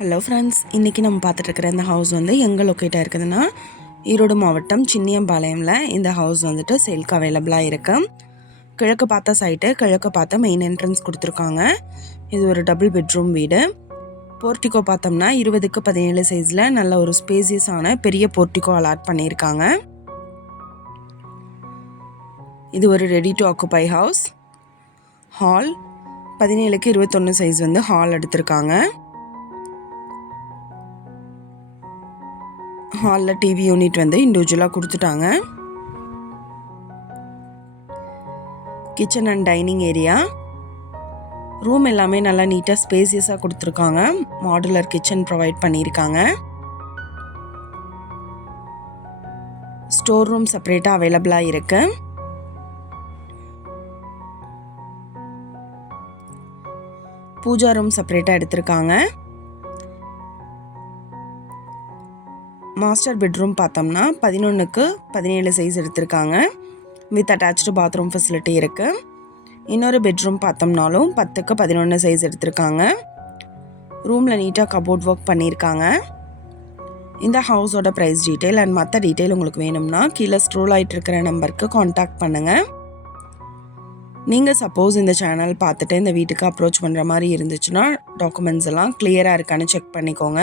Hello friends இன்றைக்கி நம்ம பார்த்துட்ருக்குற இந்த ஹவுஸ் வந்து எங்கே லொக்கேட்டாக இருக்குதுன்னா ஈரோடு மாவட்டம் சின்னியம்பாளையமில் இந்த ஹவுஸ் வந்துட்டு சேல்க்கு அவைலபிளாக இருக்குது கிழக்கு பார்த்த சைட்டு கிழக்கு பார்த்த மெயின் என்ட்ரன்ஸ் கொடுத்துருக்காங்க. இது ஒரு டபுள் பெட்ரூம் வீடு. போர்ட்டிகோ பார்த்தோம்னா இருபதுக்கு பதினேழு சைஸில் நல்ல ஒரு ஸ்பேசியஸான பெரிய போர்ட்டிகோ அலாட் பண்ணியிருக்காங்க. இது ஒரு ready to occupy house hall பதினேழுக்கு இருபத்தொன்று சைஸ் வந்து ஹால் எடுத்திருக்காங்க. ஹாலில் டிவி யூனிட் வந்து இண்டிவிஜுவலாக கொடுத்துட்டாங்க. Kitchen and dining area room எல்லாமே நல்லா நீட்டாக ஸ்பேசியஸாக கொடுத்துருக்காங்க. மாடுலர் கிச்சன் ப்ரொவைட் பண்ணியிருக்காங்க. ஸ்டோர் ரூம் செப்பரேட்டாக அவைலபிளாக இருக்கு. பூஜா ரூம் செப்பரேட்டாக எடுத்திருக்காங்க. மாஸ்டர் பெட்ரூம் பார்த்தோம்னா பதினொன்றுக்கு பதினேழு சைஸ் எடுத்திருக்காங்க. வித் அட்டாச்சு பாத்ரூம் ஃபெசிலிட்டி இருக்குது இன்னொரு பெட்ரூம் பார்த்தோம்னாலும் பத்துக்கு பதினொன்று சைஸ் எடுத்திருக்காங்க. ரூமில் நீட்டாக கபோர்ட் ஒர்க் பண்ணியிருக்காங்க. இந்த ஹவுஸோட ப்ரைஸ் டீட்டெயில் அண்ட் மற்ற டீட்டெயில் உங்களுக்கு வேணும்னா கீழே ஸ்ட்ரோல் ஆகிட்டு இருக்கிற நம்பருக்கு காண்டாக்ட் பண்ணுங்கள் நீங்கள் சப்போஸ் இந்த சேனல் பார்த்துட்டு இந்த வீட்டுக்கு அப்ரோச் பண்ணுற மாதிரி இருந்துச்சுன்னா டாக்குமெண்ட்ஸ் எல்லாம் கிளியராக இருக்கான்னு செக் பண்ணிக்கோங்க.